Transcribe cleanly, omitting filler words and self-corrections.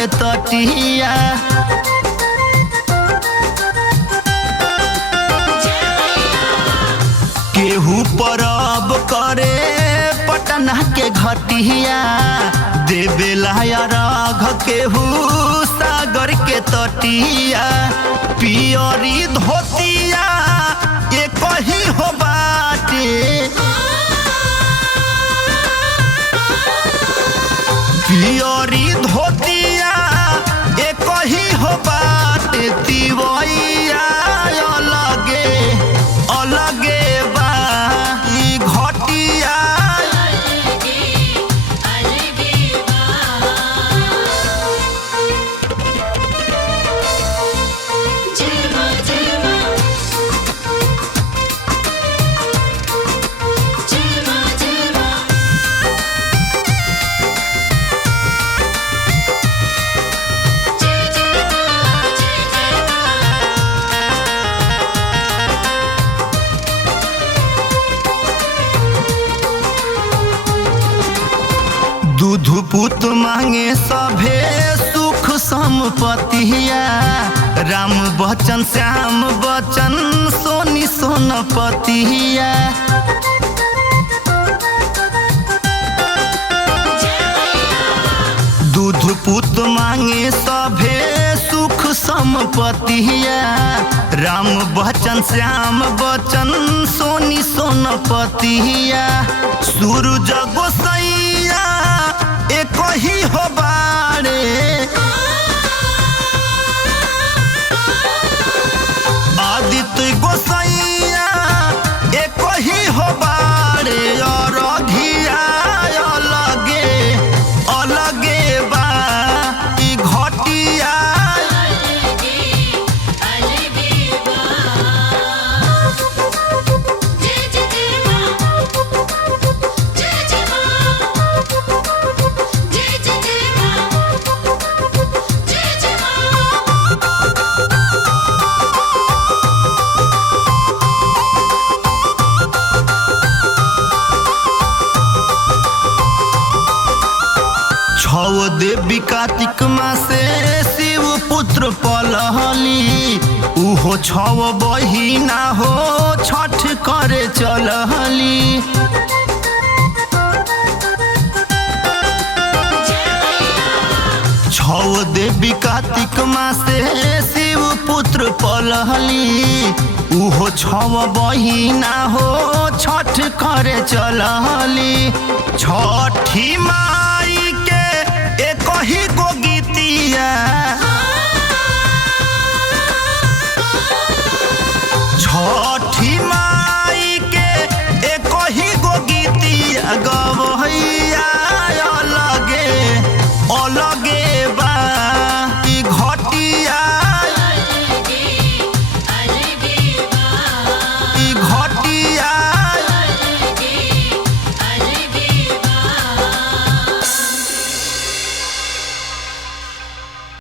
के तटिया केहू परब करे पटना के घटिया देवेला राघ केहू सागर के तटिया पियरी धोतिया ये कही हो बाटे पियरी धोतिया ये कही हो बाटे तिवैया अलगे अलगे दूध पुत मांगे सभे सुख संपतिया राम बचन श्याम बचन सोनी सोनपतिया दूध पुत मांगे सभे सुख संपतिया राम बचन श्याम बचन सोनी सोनपतिया सूरज गोसैया एक ही हो बाड़े आदित्य गोसैया एक ही हो बाड़े और घिया अलगे अलगे बा ई घटिया छव देवी कार्तिक मासे शिव पुत्र पलहली उहो छव बहिना हो छठ करे चलहली छव देवी कार्तिक मासे शिव पुत्र पलहली उहो छव बहिना हो छठ करे चलहली छठी माँ